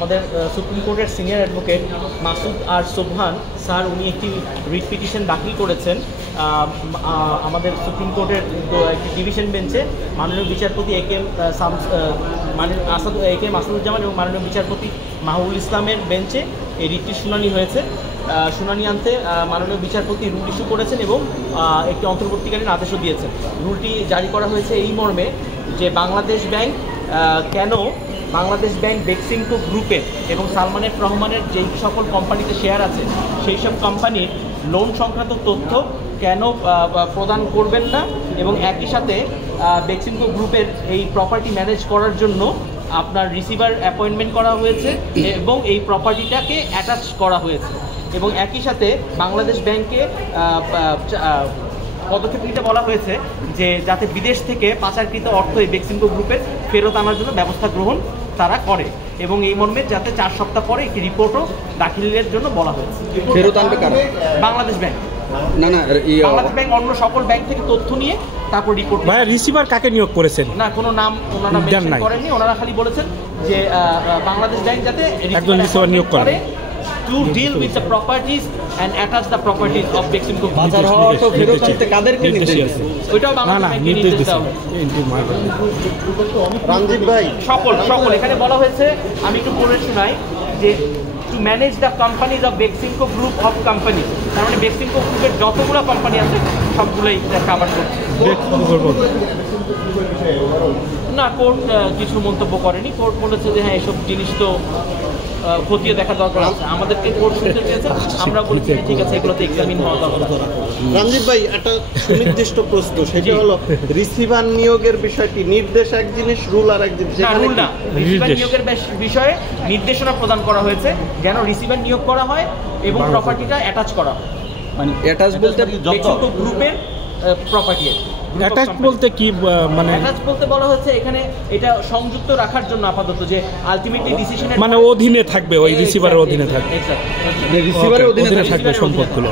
আমাদের সুপ্রিম কোর্টের senior advocate Masud আর Sobhan sir উনি একটি রিট পিটিশন দাখিল করেছেন আমাদের সুপ্রিম কোর্টের একটি ডিভিশন বেঞ্চে মাননীয় বিচারপতি এ কে আসাদুজ্জামান এবং মাননীয় বিচারপতি মাহবুবুল ইসলামের বেঞ্চে এই রিটটির শুনানি হয়েছে। শুনানি আনতে মাননীয় বিচারপতি রুল ইস্যু করেছেন এবং একটি অন্তর্বর্তীকালীন আদেশও দিয়েছেন। রুলটি জারি করা হয়েছে এই মর্মে যে বাংলাদেশ ব্যাংক বেক্সিমকো গ্রুপের এবং সালমান এফ রহমানের যেই সকল কোম্পানিতে শেয়ার আছে সেই সব কোম্পানির লোন সংক্রান্ত তথ্য কেন প্রদান করবেন না এবং একই সাথে বেক্সিমকো গ্রুপের এই প্রপার্টি ম্যানেজ করার জন্য আপনার রিসিভার অ্যাপয়েন্টমেন্ট করা হয়েছে এবং এই প্রপার্টিটাকে অ্যাটাচ করা হয়েছে এবং একই সাথে বাংলাদেশ ব্যাংকে পদক্ষেপ নিতে বলা হয়েছে যে যাতে বিদেশ থেকে পাচারকৃত অর্থ এই বেক্সিমকো গ্রুপের ফেরত আনার জন্য ব্যবস্থা গ্রহণ তারা করে এবং এই মর্মে যাতে 4 সপ্তাহ পরে একটি রিপোর্টও দাখিলের জন্য বলা হয়েছে। ফেরত আনবে কারা? বাংলাদেশ ব্যাংক। বাংলাদেশ ব্যাংক অন্য সকল ব্যাংক থেকে তথ্য নিয়ে তারপর রিপোর্ট। ভাই রিসিভার কাকে নিয়োগ করেছেন? না, কোনো নাম ওনারা মেনশন করেননি। ওনারা খালি বলেছেন যে বাংলাদেশ ব্যাংক যাতে একজন রিসিভার নিয়োগ করে to deal with the properties and attach the properties of Beximco Group. বাজার হওয়া অর্থ ফেরত আনতে কাদেরকে নির্দেশ দিয়েছে? ওইটাও বাংলাদেশ ব্যাংক নির্দেশ দিয়েছে। রঞ্জিত ভাই, সকল এখানে বলা হয়েছে, আমি একটু পড়ে শোনাই যে to manage the companies of Beximco group of company, তার মানে বেক্সিমকো গ্রুপের যতগুলো কোম্পানি আছে সবগুলোই কাভার করছে। না, কোর্ট কিছু মন্তব্য করেনি। কোর্ট বলেছে যে হ্যাঁ এসব জিনিস তো খতিয়ে দেখা দরকার আছে, আমাদেরকে কোর্ট শুনতে চেয়েছে, আমরা বলছি ঠিক আছে এগুলোতে এক্সামিন হওয়া দরকার। রঞ্জিত ভাই, একটা সুনির্দিষ্ট প্রশ্ন, সেটা হলো রিসিভার নিয়োগের বিষয়টি নির্দেশ এক জিনিস, রুল আর এক জিনিস। রুল না, রিসিভার নিয়োগের বিষয়ে নির্দেশনা প্রদান করা হয়েছে যেন রিসিভার নিয়োগ করা হয় এবং প্রপার্টিটা অ্যাটাচ করা হয়। মানে অ্যাটাচ বলতে বেক্সিমকো গ্রুপের প্রপার্টি। অ্যাটাচ বলতে কি, মানে অ্যাটাচ বলতে বলা হচ্ছে এখানে এটা সংযুক্ত রাখার জন্য আপাতত, যে আলটিমেটলি ডিসিশনের মানে অধীনে থাকবে, ওই রিসিভারের অধীনে থাকবে, এক্স্যাক্টলি রিসিভারের অধীনে থাকবে সম্পদগুলো।